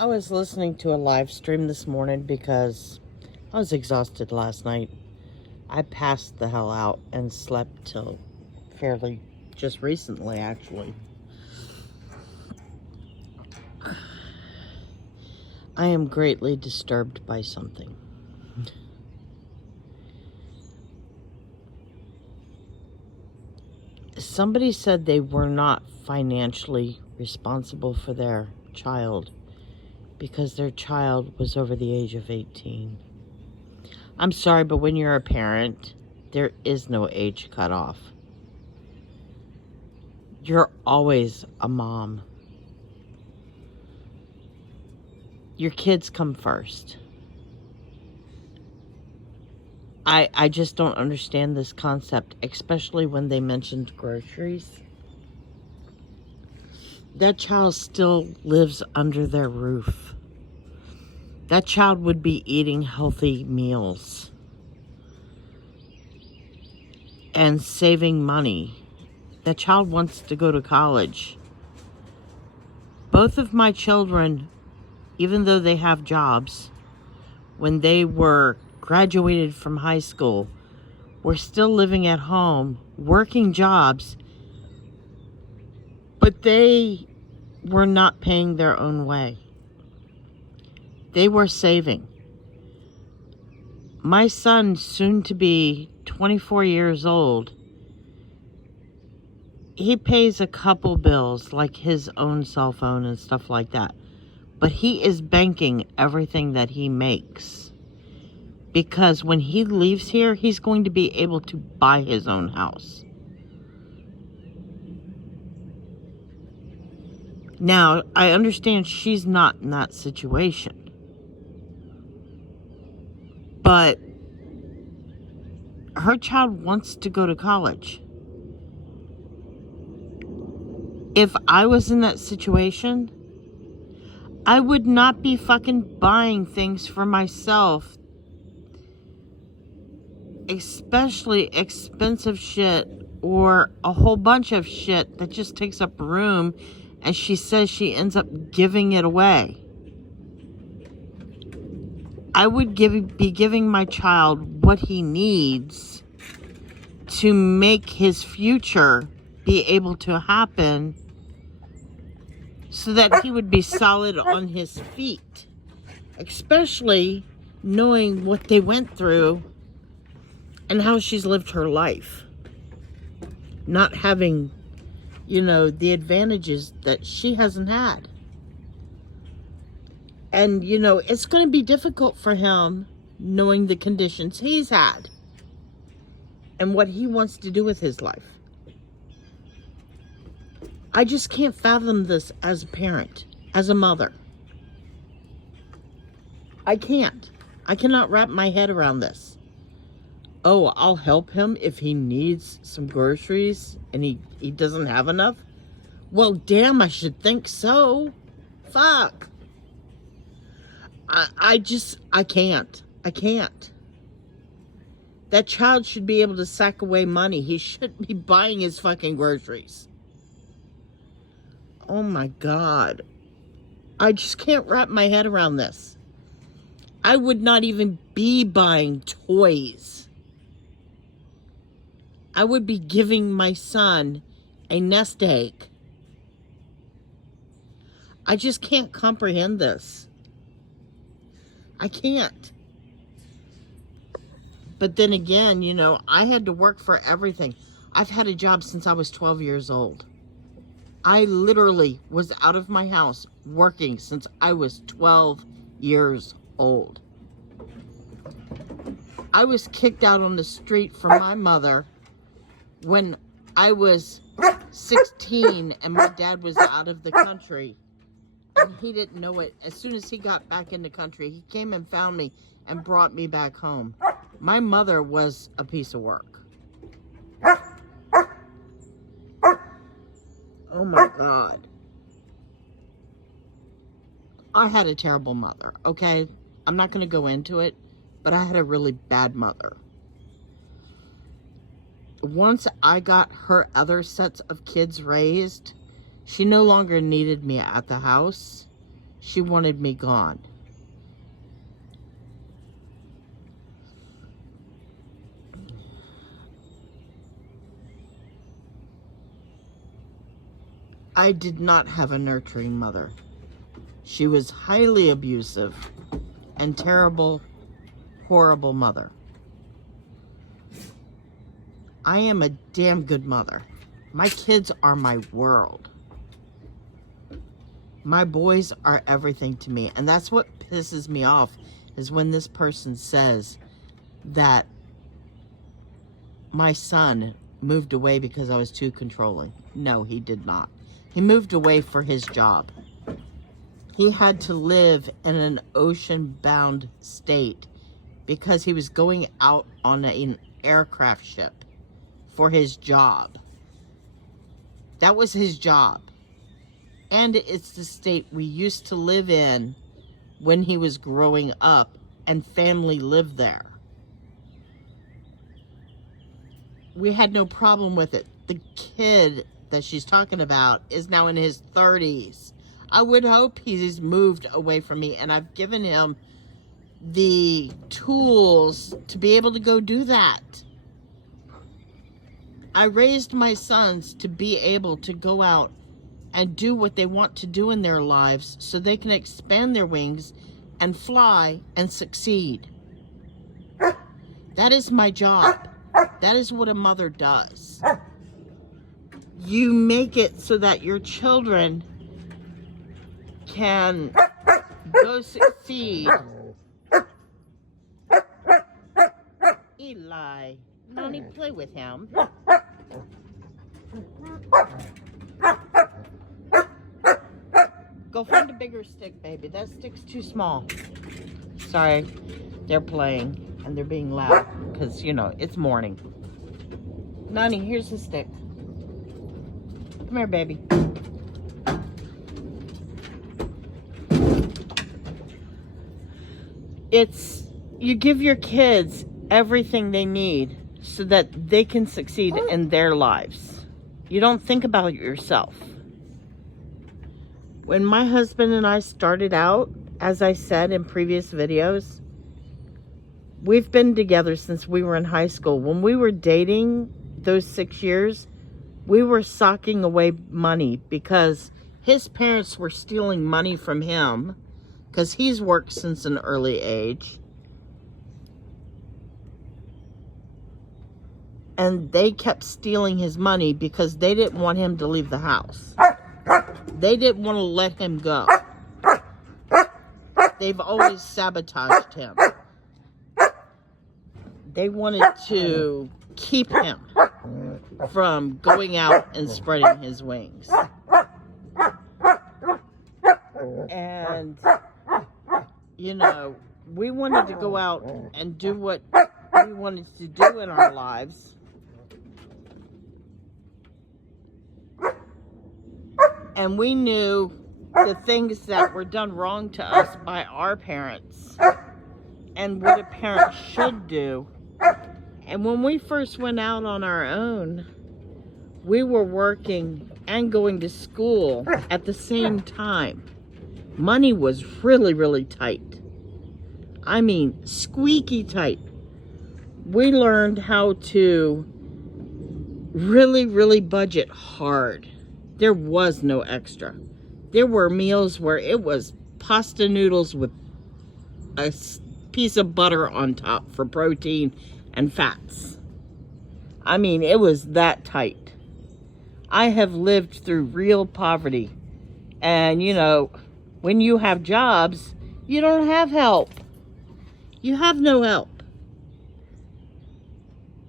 I was listening to a live stream this morning because I was exhausted last night. I passed the hell out and slept till fairly just recently, actually. I am greatly disturbed by something. Somebody said they were not financially responsible for their child because their child was over the age of 18. I'm sorry, but when you're a parent, there is no age cutoff. You're always a mom. Your kids come first. I just don't understand this concept, especially when they mentioned groceries. That child still lives under their roof. That child would be eating healthy meals and saving money. That child wants to go to college. Both of my children, even though they have jobs, when they were graduated from high school, were still living at home, working jobs, but they were not paying their own way. They were saving. My son, soon to be 24 years old, he pays a couple bills, like his own cell phone and stuff like that. But he is banking everything that he makes. Because when he leaves here, he's going to be able to buy his own house. Now, I understand she's not in that situation. But her child wants to go to college. If I was in that situation, I would not be fucking buying things for myself, especially expensive shit or a whole bunch of shit that just takes up room, and she says she ends up giving it away. I would be giving my child what he needs to make his future be able to happen, so that he would be solid on his feet, especially knowing what they went through and how she's lived her life, not having, the advantages that she hasn't had. And, it's going to be difficult for him knowing the conditions he's had and what he wants to do with his life. I just can't fathom this as a parent, as a mother. I can't. I cannot wrap my head around this. Oh, I'll help him if he needs some groceries and he doesn't have enough? Well, damn, I should think so. Fuck. I can't. I can't. That child should be able to sack away money. He shouldn't be buying his fucking groceries. Oh my God. I just can't wrap my head around this. I would not even be buying toys. I would be giving my son a nest egg. I just can't comprehend this. I can't. But then again, I had to work for everything. I've had a job since I was 12 years old. I literally was out of my house working since I was 12 years old. I was kicked out on the street from my mother when I was 16 and my dad was out of the country. And he didn't know it. As soon as he got back in the country, he came and found me and brought me back home. My mother was a piece of work. Oh my God. I had a terrible mother, okay? I'm not going to go into it, but I had a really bad mother. Once I got her other sets of kids raised, she no longer needed me at the house. She wanted me gone. I did not have a nurturing mother. She was highly abusive and terrible, horrible mother. I am a damn good mother. My kids are my world. My boys are everything to me. And that's what pisses me off, is when this person says that my son moved away because I was too controlling. No, he did not. He moved away for his job. He had to live in an ocean-bound state because he was going out on an aircraft ship for his job. That was his job. And it's the state we used to live in when he was growing up, and family lived there. We had no problem with it. The kid that she's talking about is now in his 30s. I would hope he's moved away from me, and I've given him the tools to be able to go do that. I raised my sons to be able to go out and do what they want to do in their lives so they can expand their wings and fly and succeed. That is my job. That is what a mother does. You make it so that your children can go succeed. Eli, Nani, play with him. Go find a bigger stick, baby. That stick's too small. Sorry, they're playing and they're being loud because, you know, it's morning. Nani, here's the stick. Come here, baby. You give your kids everything they need so that they can succeed in their lives. You don't think about yourself. When my husband and I started out, as I said in previous videos, we've been together since we were in high school. When we were dating those 6 years, we were socking away money because his parents were stealing money from him because he's worked since an early age. And they kept stealing his money because they didn't want him to leave the house. They didn't want to let him go. They've always sabotaged him. They wanted to keep him from going out and spreading his wings. And, you know, we wanted to go out and do what we wanted to do in our lives. And we knew the things that were done wrong to us by our parents and what a parent should do. And when we first went out on our own, we were working and going to school at the same time. Money was really, really tight. I mean, squeaky tight. We learned how to really, really budget hard. There was no extra. There were meals where it was pasta noodles with a piece of butter on top for protein and fats. I mean, it was that tight. I have lived through real poverty. And, you know, when you have jobs, you don't have help. You have no help.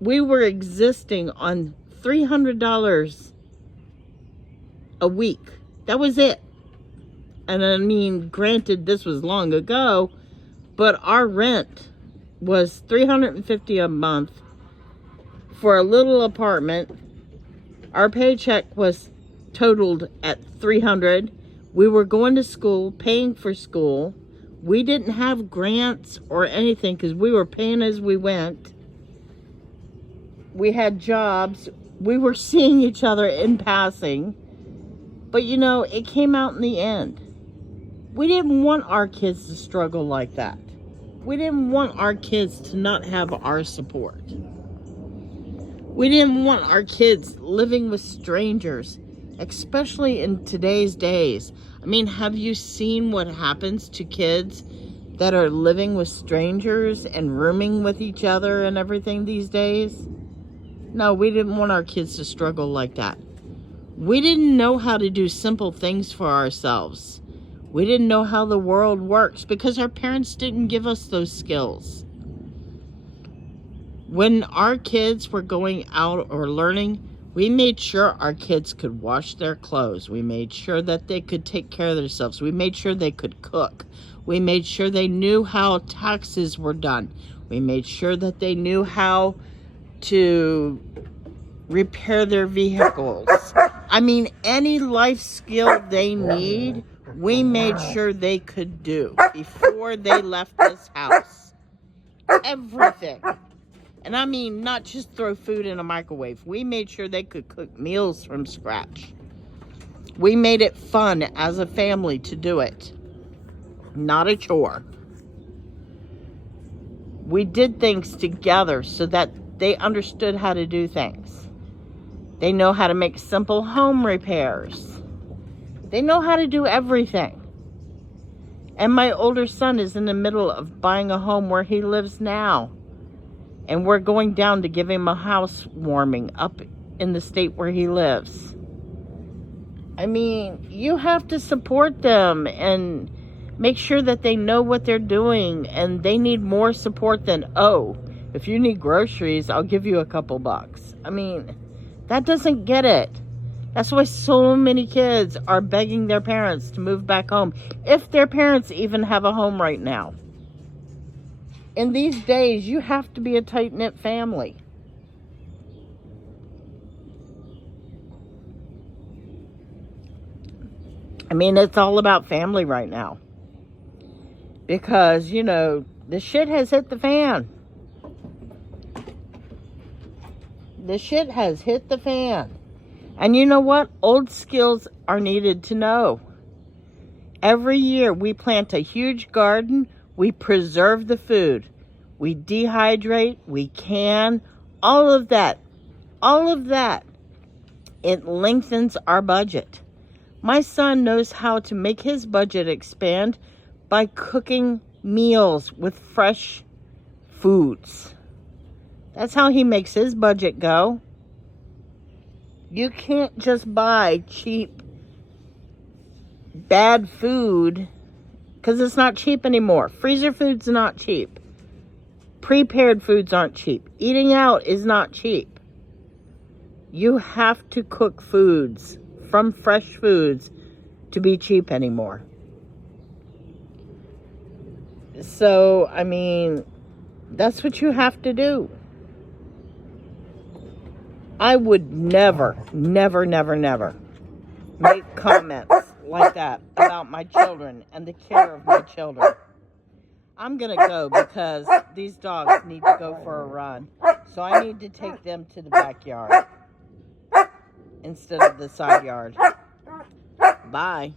We were existing on $300 a week. That was it. And I mean, granted, this was long ago, but our rent was $350 a month for a little apartment. Our paycheck was totaled at $300. We were going to school, paying for school. We didn't have grants or anything because we were paying as we went. We had jobs. We were seeing each other in passing. But, you know, it came out in the end. We didn't want our kids to struggle like that. We didn't want our kids to not have our support. We didn't want our kids living with strangers, especially in today's days. I mean, have you seen what happens to kids that are living with strangers and rooming with each other and everything these days? No, we didn't want our kids to struggle like that. We didn't know how to do simple things for ourselves. We didn't know how the world works because our parents didn't give us those skills. When our kids were going out or learning, we made sure our kids could wash their clothes. We made sure that they could take care of themselves. We made sure they could cook. We made sure they knew how taxes were done. We made sure that they knew how to repair their vehicles. I mean, any life skill they need, we made sure they could do before they left this house. Everything. And I mean, not just throw food in a microwave. We made sure they could cook meals from scratch. We made it fun as a family to do it. Not a chore. We did things together so that they understood how to do things. They know how to make simple home repairs. They know how to do everything. And my older son is in the middle of buying a home where he lives now. And we're going down to give him a housewarming up in the state where he lives. I mean, you have to support them and make sure that they know what they're doing. And they need more support than, oh, if you need groceries, I'll give you a couple bucks. I mean, that doesn't get it. That's why so many kids are begging their parents to move back home, if their parents even have a home right now. In these days, you have to be a tight-knit family. I mean, it's all about family right now. Because, you know, the shit has hit the fan. The shit has hit the fan. And you know what? Old skills are needed to know. Every year, we plant a huge garden. We preserve the food. We dehydrate. We can. All of that. All of that. It lengthens our budget. My son knows how to make his budget expand by cooking meals with fresh foods. That's how he makes his budget go. You can't just buy cheap, bad food because it's not cheap anymore. Freezer food's not cheap. Prepared foods aren't cheap. Eating out is not cheap. You have to cook foods from fresh foods to be cheap anymore. So, I mean, that's what you have to do. I would never, never, never, never make comments like that about my children and the care of my children. I'm going to go because these dogs need to go for a run. So I need to take them to the backyard instead of the side yard. Bye.